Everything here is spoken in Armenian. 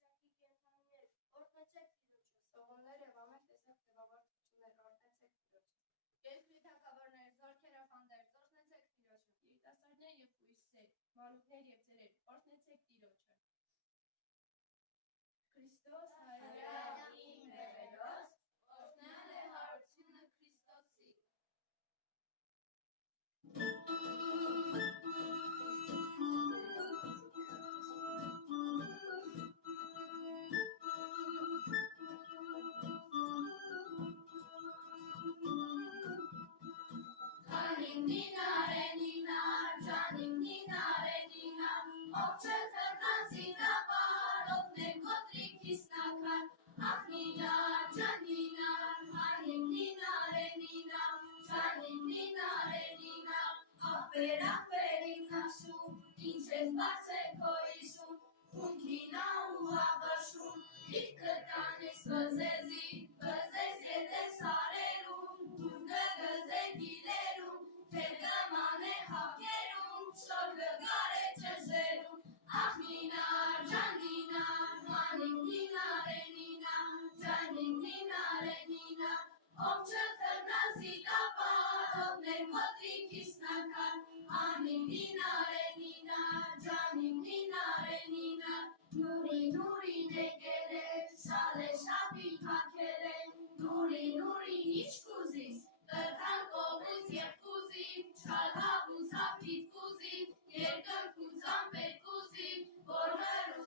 տեսակի կենդանիներ, օրհնեցեք Տիրոջը։ Սողուններ եւ ամեն տեսակ ձևավորություններ, օրհնեցեք Տիրոջը։ Երկրի թագավորներ, զորքերախանդեր, օրհնեցեք Տիրոջը։ Երիտասարդներ եւ կույսեր, մանուկներ եւ ծերեր, օրհնեցեք Տիրոջը։ Քրիստոս Հայրան իմ բերելոց, օրհնյալ է հարությունը Քրիստոսի։ Քանի մինարեն